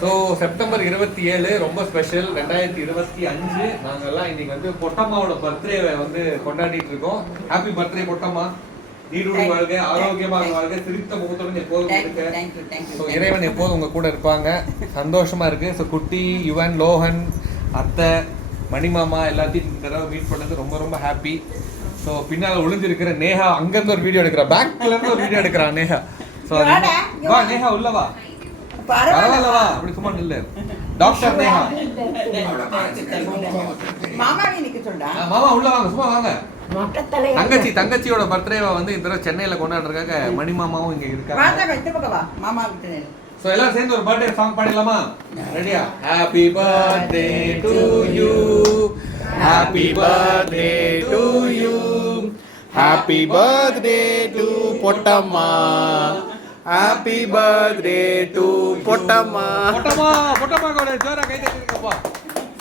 So September இருபத்தி ஏழு ரொம்ப ஸ்பெஷல் ரெண்டாயிரத்தி இருபத்தி அஞ்சு நாங்கெல்லாம் இன்னைக்கு வந்து பொட்டம்மாவோட பர்த்டேவை வந்து கொண்டாடிட்டு இருக்கோம். Happy birthday Pottamma. நீடூடி வாழ்க ஆரோக்கியமாக வாழ்க சிரித்த முகத்துடன் எப்போதும் இருக்க. ஸோ இறைவன் எப்போதும் உங்க கூட இருப்பாங்க. சந்தோஷமா இருக்கு. ஸோ குட்டி யுவன் லோகன் அத்தை மணிமாமா எல்லாத்தையும் இந்த தடவை மீட் பண்ணது ரொம்ப ரொம்ப ஹாப்பி ஸோ பின்னால ஒளிஞ்சிருக்கிற நேஹா அங்கிருந்து ஒரு வீடியோ எடுக்கிறா. பேக்ல இருந்து ஒரு வீடியோ எடுக்கிறா நேஹா. ஸோ. நேஹா உள்ள வா பரவாயில்ல. பரவாயில்ல வா அப்படி சும்மா நில்லு. டாக்டர் நேஹா. மாமாவே நிக்க சொல்றா. மாமா உள்ள வாங்க சும்மா வாங்க. தங்கச்சி தங்கச்சியோட பர்த்டேவை வந்து இந்த தடவை சென்னையில கொண்டாடுறதுக்காக மணி மாமாவும் இங்க இருக்காங்க. மாமா. ஸோ எல்லாரும் சேர்ந்து ஒரு பர்த்டே சாங் பாடிடலாமா ரெடியா happy birthday to you happy birthday to you happy birthday to Pottamma happy birthday to Pottamma Pottama Pottama கூட ஜோரா கை தட்டிருக்கப்பா.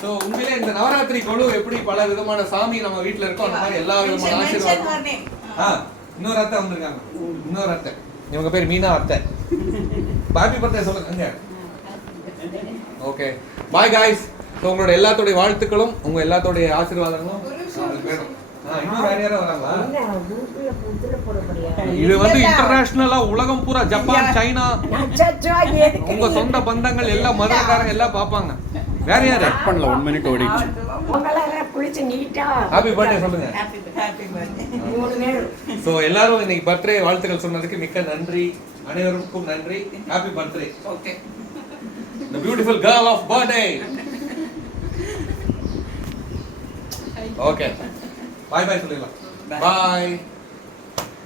ஸோ உண்மையிலே இந்த நவராத்திரி கொழு எப்படி பல விதமான சாமி நம்ம வீட்ல இருக்கோ அந்த மாதிரி எல்லா விதமான ஆசீர்வாதம். ஆ இன்னொரு அத்தை வந்திருக்காங்க. இன்னொரு அத்தை. இவங்க பேர் மீனா அத்தை. ஹாப்பி பர்த்டே சொல்லுங்க ஓகே பாய் காய்ஸ் ஸோ உங்களோட எல்லாத்தோடைய வாழ்த்துக்களும் உங்க எல்லாத்தோடைய ஆசீர்வாதங்களும் இது வந்து இன்டர்நேஷனலா உலகம் பூரா ஜப்பான் சைனா. உங்க சொந்த பந்தங்கள் எல்லாம் மதுரக்காரங்க எல்லாம் பார்ப்பாங்க. வேற யாரு? பண்ணல ஒன் மினிட் ஓடிடுச்சு. உங்களால குளிச்சு நீட்டா ஹாப்பி பர்த்டே சொல்லுங்க. ஸோ எல்லாரும் இன்னைக்கு பர்த்டே வாழ்த்துக்கள் சொன்னதுக்கு மிக்க நன்றி. அனைவருக்கும் நன்றி. Happy birthday Okay. the beautiful girl of birthday. Okay bye bye சொல்லிடலாம் Bye. பாய்